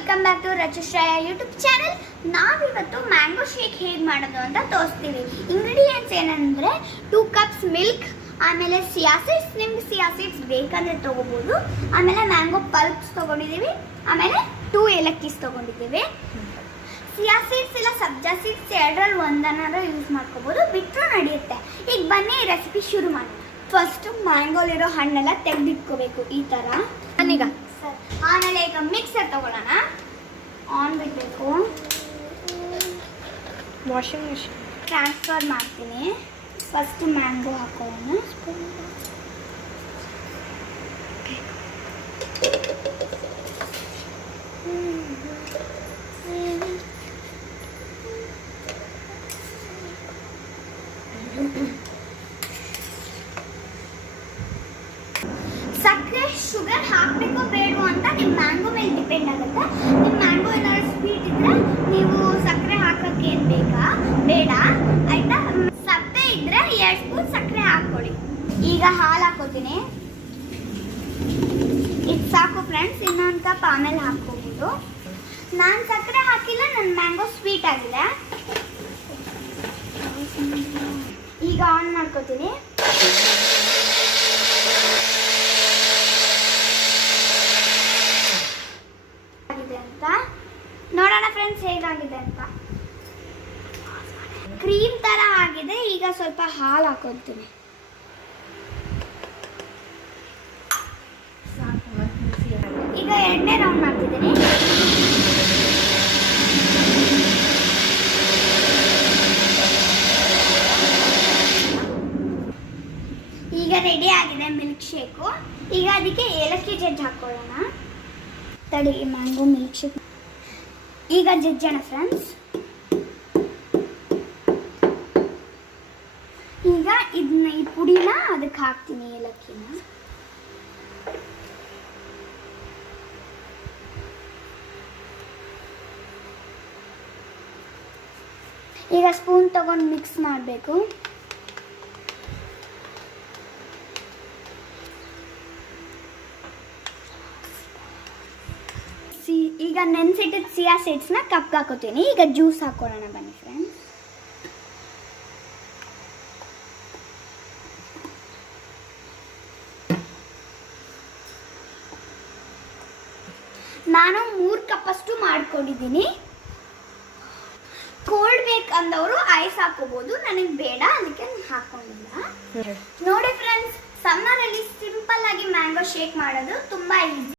Welcome back to Rachashreya YouTube channel. ನಾವಿವತ್ತು mango shake ಹೇಗೆ ಮಾಡೋದು ಅಂತ ತೋರಿಸ್ತೀವಿ. ಇಂಗ್ರೀಡಿಯೆಂಟ್ಸ್ ಏನಂದರೆ 2 ಕಪ್ಸ್ ಮಿಲ್ಕ್, ಆಮೇಲೆ ಸಿಯಾ ಸೀಡ್ಸ್, ನಿಮ್ಗೆ ಸಿಯಾ ಸೀಡ್ಸ್ ಬೇಕಂದರೆ ತೊಗೋಬೋದು. ಆಮೇಲೆ ಮ್ಯಾಂಗೋ ಪಲ್ಪ್ಸ್ ತೊಗೊಂಡಿದ್ದೀವಿ, ಆಮೇಲೆ 2 ಏಲಕ್ಕಿಸ್ ತೊಗೊಂಡಿದ್ದೀವಿ. ಸಿಯಾ ಸೀಡ್ಸ್ ಇಲ್ಲ ಸಬ್ಜಾ ಸೀಡ್ಸ್ ಎರಡರಲ್ಲಿ ಒಂದನ್ನಾದ್ರೂ ಯೂಸ್ ಮಾಡ್ಕೋಬೋದು, ಬಿಟ್ಟರು ನಡೆಯುತ್ತೆ. ಈಗ ಬನ್ನಿ ರೆಸಿಪಿ ಶುರು ಮಾಡೋಣ. ಫಸ್ಟ್ ಮ್ಯಾಂಗೋಲಿರೋ ಹಣ್ಣೆಲ್ಲ ತೆಗೆದಿಟ್ಕೋಬೇಕು ಈ ಥರ. ಈಗ ಆಮೇಲೆ ಈಗ ಮಿಕ್ಸರ್ ತಗೊಳ್ಳೋಣ. ಆನ್ ಬಿಡಬೇಕು. ವಾಷಿಂಗ್ ಮಿಷಿನ್ ಟ್ರಾನ್ಸ್ಫರ್ ಮಾಡ್ತೀನಿ. ಫಸ್ಟ್ ಮ್ಯಾಂಗೋ ಹಾಕೋಣ. ಸಕ್ಕರೆ ಶುಗರ್ ಹಾಕಬೇಕು ಬೇಡವಾ ಅಂತ ನಿಮ್ಮ ಮ್ಯಾಂಗೋ ಮೇಲೆ ಡಿಪೆಂಡ್ ಆಗುತ್ತೆ. ನಿಮ್ಮ ಮ್ಯಾಂಗೋ ಏನಾದ್ರು ಸ್ವೀಟ್ ಇದ್ರೆ ನೀವು ಸಕ್ಕರೆ ಹಾಕೋಕ್ಕೆ ಏನು ಬೇಕಾ ಬೇಡ ಆಯ್ತಾ. ಸಪ್ಪೆ ಇದ್ರೆ 2 ಸ್ಪೂನ್ ಸಕ್ಕರೆ ಹಾಕ್ಕೊಳ್ಳಿ. ಈಗ ಹಾಲು ಹಾಕೋತೀನಿ. ಇದು ಸಾಕು ಫ್ರೆಂಡ್ಸ್, ಇನ್ನೊಂದು ಕಪ್ ಆಮೇಲೆ ಹಾಕ್ಕೋಬೋದು. ನಾನು ಸಕ್ಕರೆ ಹಾಕಿಲ್ಲ, ನನ್ನ ಮ್ಯಾಂಗೋ ಸ್ವೀಟ್ ಆಗಿದೆ. ಈಗ ಆನ್ ಮಾಡ್ಕೋತೀನಿ. ನೋಡೋಣ ಫ್ರೆಂಡ್ಸ್ ಹೇಗಾಗಿದೆ ಅಂತ. ಕ್ರೀಮ್ ತರ ಆಗಿದೆ. ಈಗ ಸ್ವಲ್ಪ ಹಾಲು ಹಾಕೋತೀನಿ. ಈಗ ಎಣ್ಣೆ ರೌಂಡ್ ಮಾಡ್ತಿದ್ದೀನಿ. ಈಗ ರೆಡಿ ಆಗಿದೆ ಮಿಲ್ಕ್ ಶೇಕು. ಈಗ ಅದಕ್ಕೆ ಏಲಕ್ಕಿ ಜಜ್ಜಿ ಹಾಕೊಳ್ಳೋಣ. ತಡಿ, ಮ್ಯಾಂಗೋ ಮಿಲ್ಕ್ ಶೇಕ್ ಈಗ ಜಜ್ಜೋಣ ಫ್ರೆಂಡ್ಸ್. ಈಗ ಇದನ್ನ ಈ ಪುಡಿನ ಅದಕ್ಕೆ ಹಾಕ್ತೀನಿ, ಏಲಕ್ಕಿನ. ಈಗ ಸ್ಪೂನ್ ತಗೊಂಡು ಮಿಕ್ಸ್ ಮಾಡಬೇಕು. ಈಗ ನೆನ್ಸಿಟ್ಟಿದ್ದ ಸಿಯಾ ಸೀಡ್ಸ್ನ ಕಪ್ಗೆ ಹಾಕೋತೀನಿ. ಈಗ ಜ್ಯೂಸ್ ಹಾಕೊಳ್ಳೋಣ ಬನ್ನಿ ಫ್ರೆಂಡ್ಸ್. ನಾನು 3 ಕಪ್ಪಷ್ಟು ಮಾಡ್ಕೊಂಡಿದ್ದೀನಿ. ಕೋಲ್ಡ್ ಬೇಕಂದವರು ಐಸ್ ಹಾಕೋಬಹುದು, ನನಗೆ ಬೇಡ ಅದಕ್ಕೆ ಹಾಕೊಂಡಿಲ್ಲ. ನೋಡಿ ಫ್ರೆಂಡ್ಸ್, ಸಮ್ಮರಲ್ಲಿ ಸಿಂಪಲ್ ಆಗಿ ಮ್ಯಾಂಗೋ ಶೇಕ್ ಮಾಡೋದು ತುಂಬಾ ಈಸಿ.